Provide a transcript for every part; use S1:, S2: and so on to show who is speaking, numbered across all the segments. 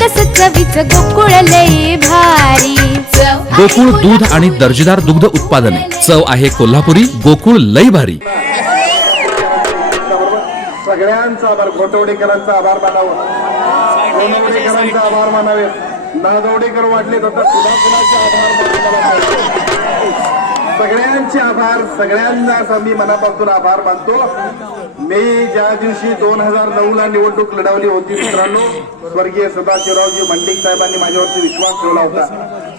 S1: सकस चवीच गोकुळ लई भारी.
S2: गोकुळ दूध आणि दर्जेदार दुग्ध उत्पादने. चव आहे कोल्हापुरी गोकुळ लई भारी.
S3: सगळ्यांचा आभार घोटवडेकरांचा आभार मानावं. आभार मानावे नागवडेकर वाटले तर सुद्धा कुणाचे आभार. सगळ्यांचे आभार सगळ्यांना मी मनापासून आभार मानतो. मी ज्या दिवशी दोन हजार नऊ ला निवडणूक लढवली होती मित्रांनो स्वर्गीय सदाशिवरावजी मंडिक साहेबांनी माझ्यावरती विश्वास ठेवला होता.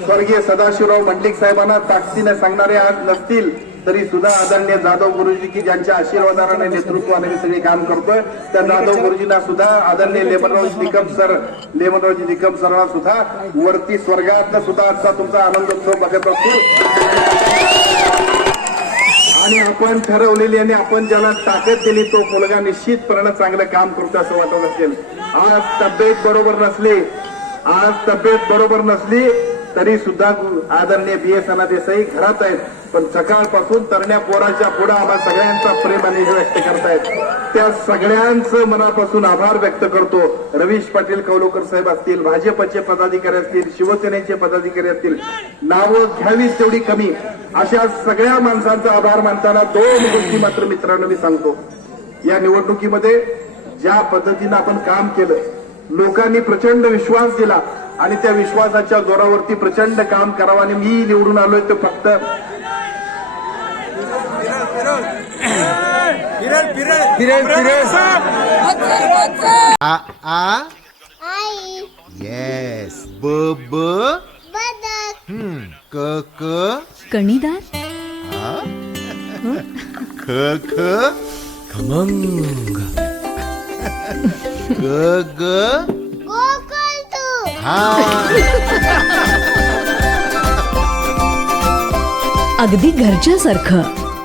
S3: स्वर्गीय सदाशिवराव मंडिक साहेबांना ताकदीने सांगणारे आज नसतील तरी सुद्धा आदरणीय जाधव गुरुजी की ज्यांच्या आशीर्वादाने नेतृत्वाने मी सगळे काम करतोय त्या जाधव गुरुजींना सुद्धा आदरणीय लेमनराव निकम सर लेमनरावजी निकम सरला सुद्धा वरती स्वर्गातला सुद्धा आजचा तुमचा आनंदोत्सव बघत असतो. आणि आपण ठरवलेली आणि आपण ज्याला ताकद दिली तो मुलगा निश्चितपणे चांगलं काम करतो असं वाटत असेल. आज तब्येत बरोबर नसली आज तब्येत बरोबर नसली तरी सुद्धा आदरणीय बी एस अना देसाई घरात आहेत. पण सकाळपासून तरण्या पोराच्या पुढे आम्हाला सगळ्यांचा प्रेम आणि हे व्यक्त करतायत. त्या सगळ्यांचं मनापासून आभार व्यक्त करतो. रवीश पाटील कौलोकर साहेब असतील भाजपचे पदाधिकारी असतील शिवसेनेचे पदाधिकारी असतील नावं घ्यावीच तेवढी कमी. अशा सगळ्या माणसांचा आभार मानताना दोन गोष्टी मात्र मित्रांनो मी सांगतो. या निवडणुकीमध्ये ज्या पद्धतीनं आपण काम केलं लोकांनी प्रचंड विश्वास दिला आणि त्या विश्वासाच्या जोरावरती प्रचंड काम करावं आणि मी निवडून आलोय तो फक्त
S4: आ आ.
S5: आई.
S4: येस ब ब.
S5: बदक.
S4: हम्म. क क.
S1: कणीदार?
S4: ख ख. खमंग. ग ग. हा
S6: अगदी घरच्यासारखं.